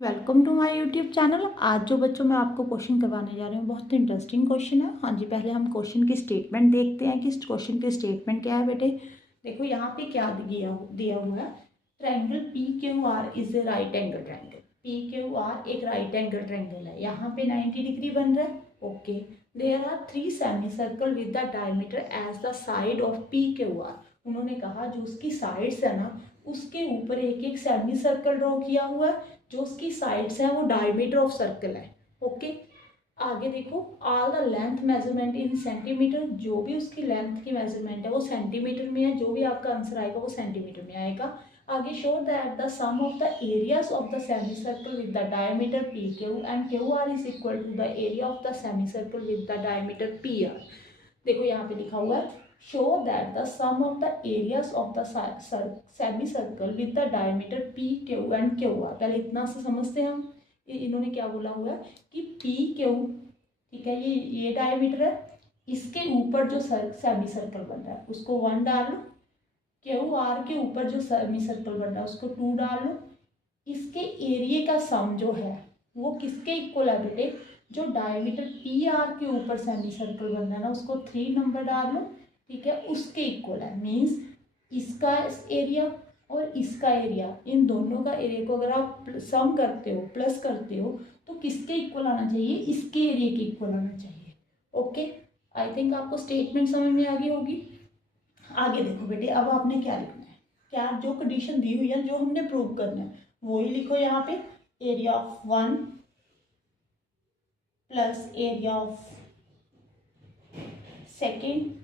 Welcome to my YouTube channel. आज जो बच्चों मैं आपको क्वेश्चन करवाने जा रही हूँ बहुत इंटरेस्टिंग क्वेश्चन है। हाँ जी, पहले हम क्वेश्चन की स्टेटमेंट देखते हैं कि क्वेश्चन की स्टेटमेंट क्या है। बेटे देखो यहाँ पे क्या दिया हुआ है। Triangle P Q R is a right angle triangle. P Q R एक राइट एंगल ट्रायंगल है। यहाँ पे 90 डिग्री बन रहा है। Okay, there are 3 semi circle with the diameter as the side of P Q R. उन्होंने कहा जो उसकी साइड्स है ना, उसके ऊपर एक एक सेमी सर्कल ड्रॉ किया हुआ है। जो उसकी साइड्स है वो डायमीटर ऑफ सर्कल है। ओके, आगे देखो, all the length measurement in centimetre. जो भी उसकी लेंथ की मेजरमेंट है वो सेंटीमीटर में है। जो भी आपका आंसर आएगा वो सेंटीमीटर में आएगा। आगे show that the sum of the areas of the semi circle with the diameter P Q and Q R is equal to the area of the semi circle with the diameter P R. देखो यहाँ पे लिखा हुआ है show that the sum of the areas of the semicircle with the diameter p q and q r। पहले इतना से समझते हैं हम। इन्होंने क्या बोला हुआ है कि p q, ठीक है, ये डायमीटर है। इसके ऊपर जो सेमी सर्कल बन रहा है उसको 1 डाल लो। क्यू आर के ऊपर जो सेमी सर्कल बन रहा है उसको 2 डाल लो। इसके एरिया का सम जो है वो किसके इक्वल है बेटे? जो डायमीटर पी आर के ऊपर सेमी सर्कल बन रहा है ना उसको 3 नंबर डाल लो। ठीक है, उसके इक्वल है। मीन्स इसका एरिया और इसका एरिया, इन दोनों का एरिया को अगर आप सम करते हो, प्लस करते हो, तो किसके इक्वल आना चाहिए? इसके एरिया के इक्वल आना चाहिए। ओके, आई थिंक आपको स्टेटमेंट समझ में आ गई होगी। आगे देखो बेटे, अब आपने क्या लिखना है? क्या जो कंडीशन दी हुई है, जो हमने प्रूव करना है वो ही लिखो यहाँ पे। एरिया ऑफ 1 प्लस area of second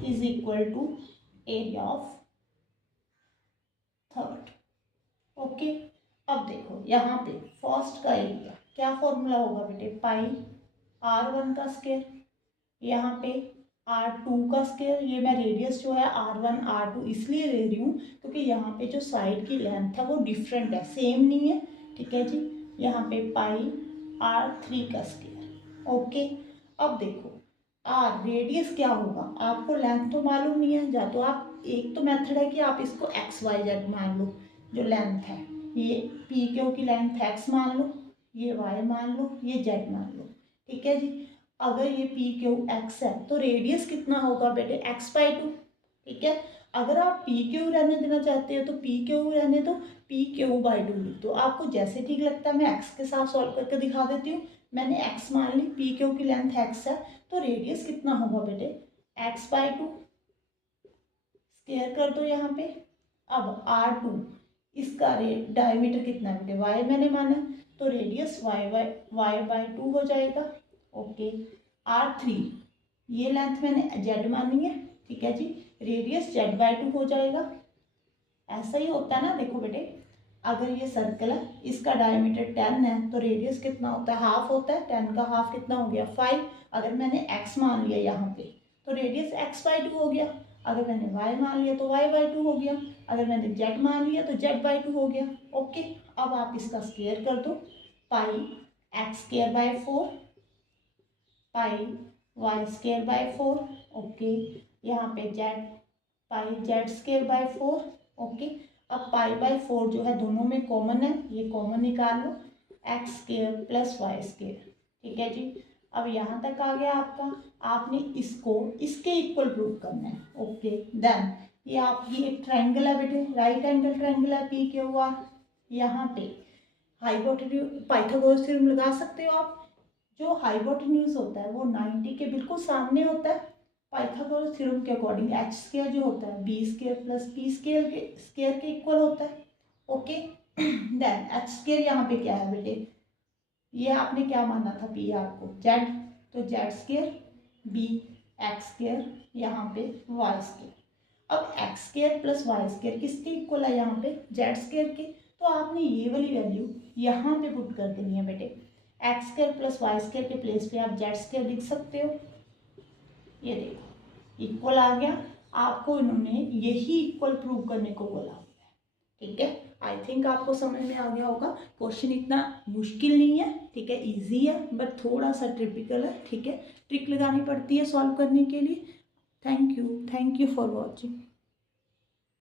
is equal to area of third. Okay, अब देखो यहाँ पे फर्स्ट का एरिया क्या फॉर्मूला होगा बेटे? पाई r1 का स्क्वायर, यहाँ पे r2 का स्क्वायर। ये मैं रेडियस जो है r1 r2 इसलिए ले रही हूँ क्योंकि यहाँ पे जो साइड की लेंथ है वो डिफरेंट है, सेम नहीं है। ठीक है जी, यहाँ पे पाई r3 का स्क्वायर। ओके, अब देखो रेडियस क्या होगा? आपको लेंथ तो मालूम नहीं है। या तो आप, एक तो मेथड है कि आप इसको एक्स वाई जेड मान लो। जो लेंथ है ये पी क्यू की लेंथ एक्स मान लो, ये वाई मान लो, ये जेड मान लो। ठीक है जी, अगर ये पी क्यू एक्स है तो रेडियस कितना होगा बेटे? x/2। ठीक है, अगर आप पी क्यू रहने देना चाहते हो तो पी क्यू रहने दो, pq/2 लिख दो। आपको जैसे ठीक लगता है। मैं एक्स के साथ सॉल्व करके दिखा देती हूँ। मैंने एक्स मान ली, पी क्यू की लेंथ एक्स है, तो रेडियस कितना होगा बेटे? x/2। स्क्वायर कर दो यहाँ पे। अब r2, इसका डायमीटर कितना है बेटे? y मैंने माना, तो रेडियस y/2 हो जाएगा। ओके, r3, ये लेंथ मैंने z मानी है। ठीक है जी, रेडियस z/2 हो जाएगा। ऐसा ही होता है ना। देखो बेटे, अगर ये सर्कल है, इसका डायमीटर 10 है, तो रेडियस कितना होता है? हाफ होता है। 10 का हाफ कितना हो गया? 5। अगर मैंने x मान लिया यहाँ पे तो रेडियस x/2 हो गया। अगर मैंने y मान लिया तो y/2 हो गया। अगर मैंने z मान लिया तो z/2 हो गया। ओके, अब आप इसका स्क्वायर कर दो। पाई x²/4 पाई y²/4। ओके, यहाँ पे z, पाई z²/4। ओके, अब पाई/4 जो है दोनों में कॉमन है, ये कॉमन निकाल लो। x² plus y²। ठीक है जी, अब यहाँ तक आ गया आपका। आपने इसको इसके इक्वल प्रूव करना है। ओके, देन ये आपकी एक ट्रायंगल है बेटे, राइट एंगल ट्रायंगल है पी क्यू आर। यहाँ पे हाइपोटेन्यूज पाइथागोरस थ्योरम लगा सकते हो आप। जो हाइपोटेन्यूज होता है वो 90 के बिल्कुल सामने होता है। पाइथागोरस थ्योरम के अकॉर्डिंग h² जो होता है b² प्लस p² के इक्वल होता है। ओके, देन h² यहाँ पे क्या है बेटे? ये आपने क्या माना था? पी आर को z, तो z², b x², यहाँ पे y²। अब x² प्लस y² किसके इक्वल है? यहाँ पे z² के। तो आपने ये वाली वैल्यू यहाँ पे पुट कर देनी है बेटे। x² प्लस y² के प्लेस पे आप z² लिख सकते हो। ये देखो इक्वल आ गया। आपको इन्होंने यही इक्वल प्रूव करने को बोला हुआ है। ठीक है, आई थिंक आपको समझ में आ गया होगा। क्वेश्चन इतना मुश्किल नहीं है। ठीक है, इजी है, बट थोड़ा सा ट्रिपिकल है। ठीक है, ट्रिक लगानी पड़ती है सॉल्व करने के लिए। Thank you for watching.